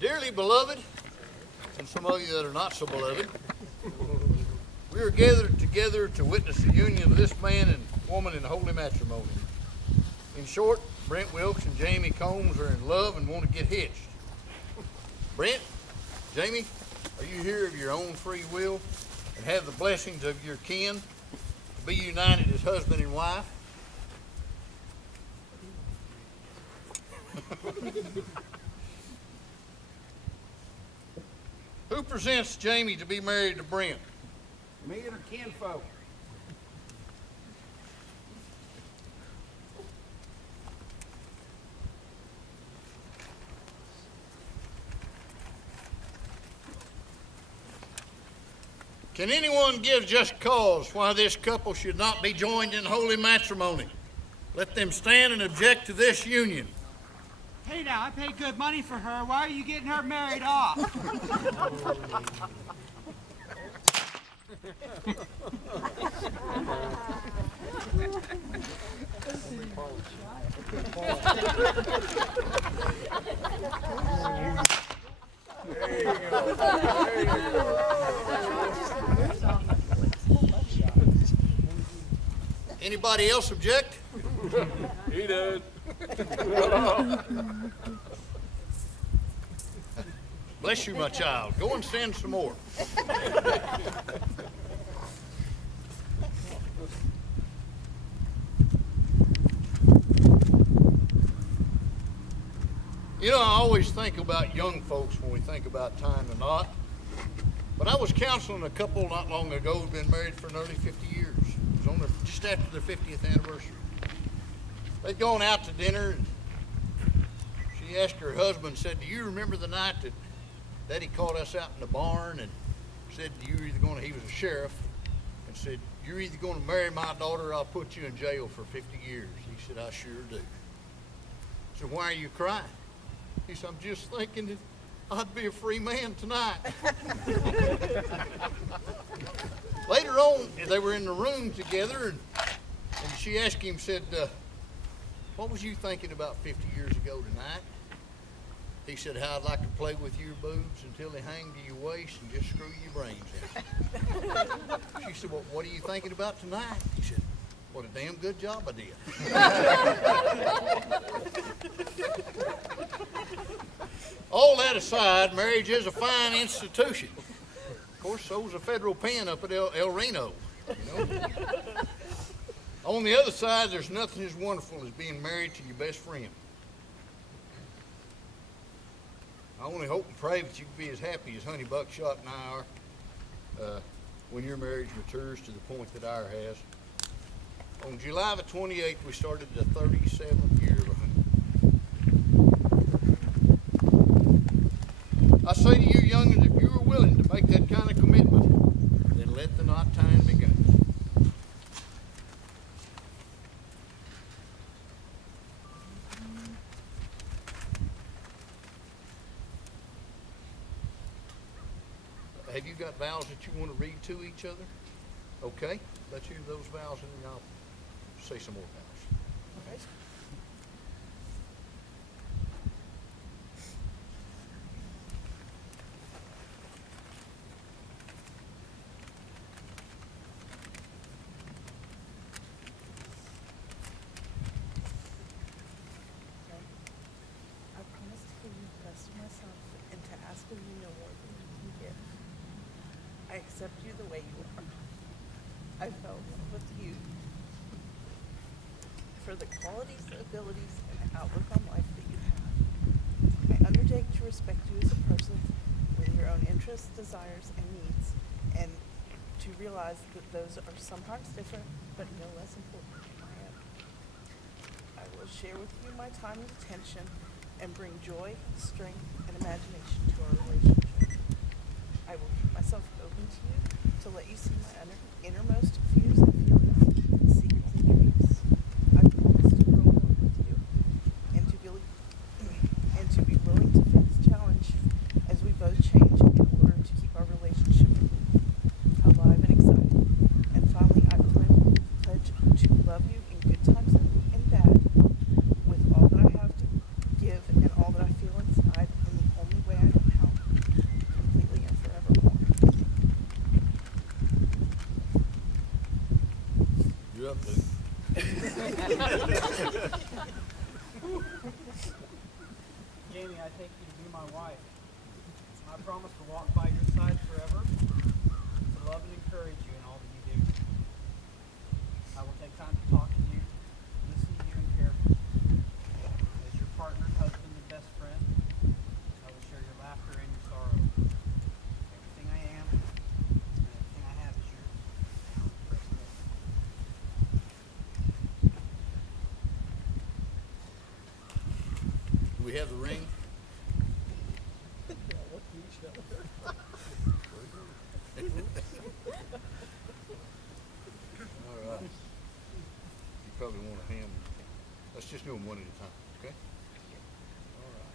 Dearly beloved, and some of you that are not so beloved, we are gathered together to witness the union of this man and woman in holy matrimony. In short, Brent Wilkes and Jamie Combs are in love and want to get hitched. Brent, Jamie, are you here of your own free will and have the blessings of your kin to be united as husband and wife? Who presents Jamie to be married to Brent? Me and her kinfolk. Can anyone give just cause why this couple should not be joined in holy matrimony? Let them stand and object to this union. Hey now, I paid good money for her. Why are you getting her married off? Anybody else object? He does. Bless you, my child. Go and send some more. You know, I always think about young folks when we think about tying the knot. But I was counseling a couple not long ago who'd been married for nearly 50 years. It was on just after their 50th anniversary. They'd gone out to dinner, and she asked her husband, said, "Do you remember the night that Daddy called us out in the barn and said you were either going to," he was a sheriff, and said, "You're either going to marry my daughter or I'll put you in jail for 50 years. He said, "I sure do." I said, "Why are you crying?" He said, "I'm just thinking that I'd be a free man tonight." Later on, they were in the room together, and she asked him, said, "What was you thinking about 50 years ago tonight?" He said, "How I'd like to play with your boobs until they hang to your waist and just screw your brains in." She said, "Well, what are you thinking about tonight?" He said, "What a damn good job I did." All that aside, marriage is a fine institution. Of course, so's a federal pen up at El Reno. You know? On the other side, there's nothing as wonderful as being married to your best friend. I only hope and pray that you can be as happy as Honey Buckshot and I are when your marriage matures to the point that ours has. On July the 28th, we started the 37th year of a honeymoon. I say to you youngins, if you are willing to make that kind of commitment, then let the knot tying begin. Have you got vows that you want to read to each other? Okay, let's hear those vows and then I'll say some more vows. Okay. I promise to give you the best of myself and to ask of you no more than you can give. I accept you the way you are. I fell in love with you for the qualities, abilities, and outlook on life that you have. I undertake to respect you as a person with your own interests, desires, and needs, and to realize that those are sometimes different, but no less important than my own. I will share with you my time and attention and bring joy, strength, and imagination to our relationship. I will keep myself open to you to let you see my innermost fears and feelings, secrets and dreams. I promise to grow along with you and to be willing to face challenge as we both change in order to keep our relationship alive and exciting. up to. Jamie, I take you to be my wife. I promise to walk by your side forever, to love and encourage you in all that you do. I will take time to talk to you, listen to you, and care for you. As your partner, husband, and best friend, I will share your laughter and your sorrow. Everything I am and everything I have is yours. Now and forevermore. Do we have the ring? All right. You probably want a hand. Let's just do them one at a time, okay? All right.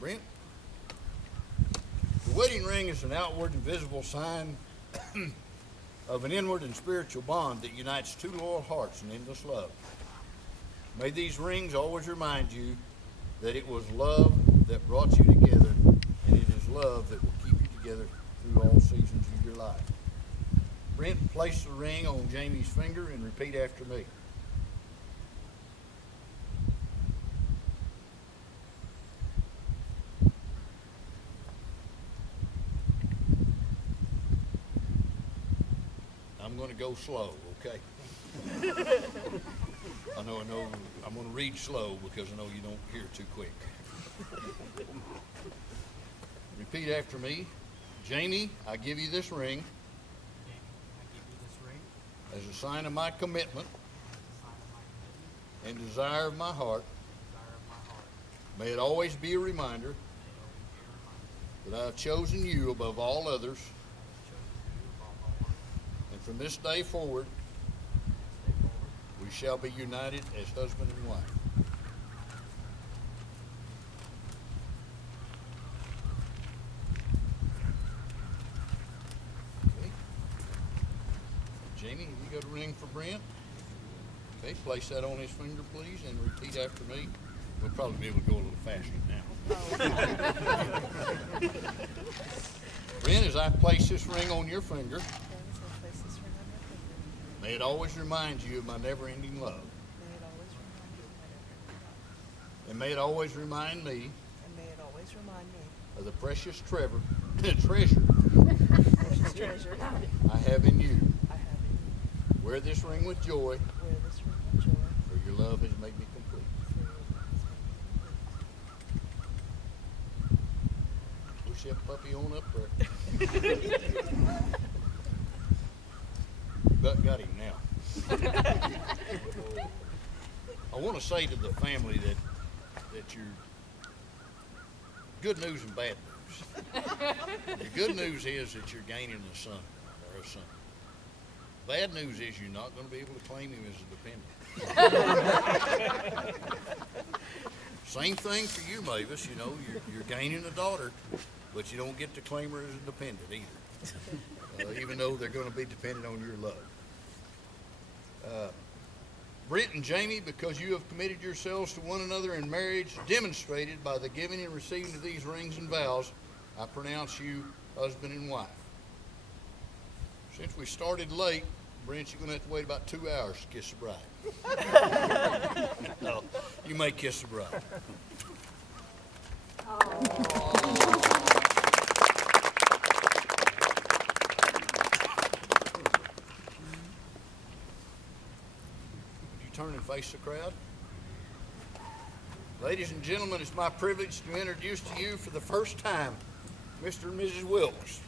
Brent? The wedding ring is an outward and visible sign of an inward and spiritual bond that unites two loyal hearts in endless love. May these rings always remind you that it was love that brought you together, and it is love that will keep you together through all seasons of your life. Brent, place the ring on Jamie's finger and repeat after me. I'm going to go slow, okay? I know, I'm going to read slow because I know you don't hear too quick. Repeat after me. Jamie, I give you this ring Jamie, I give you this ring as a sign of my commitment as a sign of my commitment and desire of my heart. and desire of my heart. May it always be a reminder May it always be a reminder that I have chosen you above all others, that I have chosen you above all others. and from this day forward, From this day forward, we shall be united as husband and wife. Okay. Jamie, have you got a ring for Brent? Okay, place that on his finger, please, and repeat after me. We'll probably be able to go a little faster now. Brent, as I place this ring on your finger, Then, as I place this ring on your finger, may it always remind you of my never-ending love. may it always remind you of my never-ending love. And may it always remind me And may it always remind me of the precious treasure of the precious treasure I have in you. I have in you. Wear this ring with joy, Wear this ring with joy, for your love has made me complete. for your love has made me complete. Push that puppy on up there. Got him now. I want to say to the family that you're good news and bad news. The good news is that you're gaining a son or a son. Bad news is you're not going to be able to claim him as a dependent. Same thing for you, Mavis. You know, you're gaining a daughter, but you don't get to claim her as a dependent either, even though they're going to be dependent on your love. Brent and Jamie, because you have committed yourselves to one another in marriage, demonstrated by the giving and receiving of these rings and vows, I pronounce you husband and wife. Since we started late, Brent, you're going to have to wait about 2 hours to kiss the bride. No, you may kiss the bride. Would you turn and face the crowd? Ladies and gentlemen, it's my privilege to introduce to you for the first time Mr. and Mrs. Wilkes.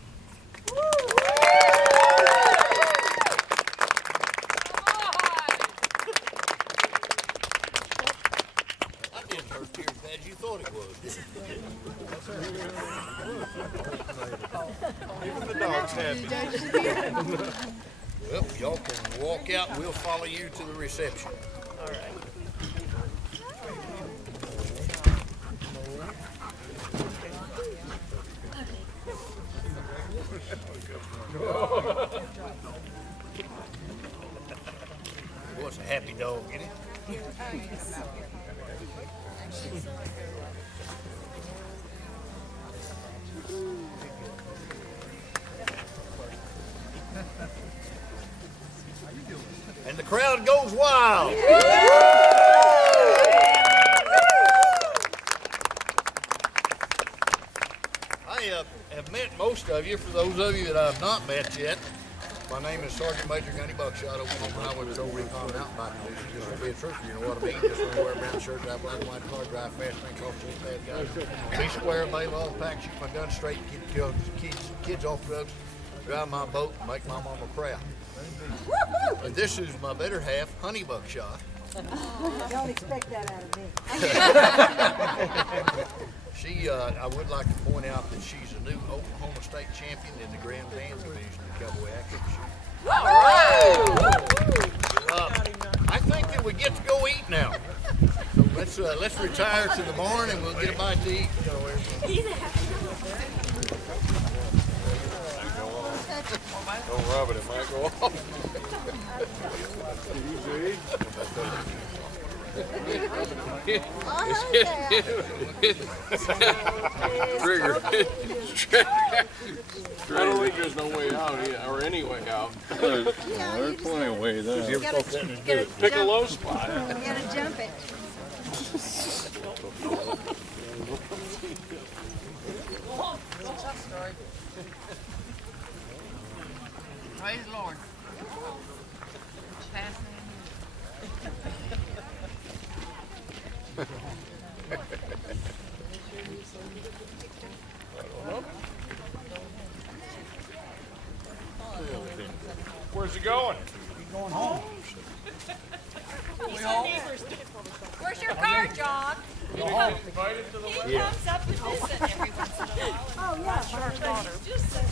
That didn't hurt you as bad as you thought it was, did it? Even the dog's happy. Well, y'all can walk out and we'll follow you to the reception. All right. Boy, it's a happy dog, isn't it? And the crowd goes wild. I have met most of you. For those of you that I have not met yet, my name is Sergeant Major Gunny Buckshot, Oklahoma Highway Patrol Recon Mountain Bike Division. Just to be a trooper, you know what I mean? Just want to wear brown shirt, drive black and white car, drive fast, think off chase bad guys. Be square, obey law, pack, shoot my gun straight, keep kids off drugs, drive my boat, and make my mama proud. And this is my better half, Honey Buckshot. Don't expect that out of me. I would like to point out that she's a new Oklahoma State champion in the Grand Band division of cowboy active shooting. I think that we get to go eat now. So let's retire to the barn and we'll get a bite to eat. Don't rub it, it might go off. Trigger. I don't think there's no way out here, or any way out. There's plenty of ways out. Pick a low spot. You gotta jump it. Praise the Lord. Where's he going? Going home. Where's your car, John? Invited to the wedding? He comes up and visit every once in a while. Oh, yeah. Just says,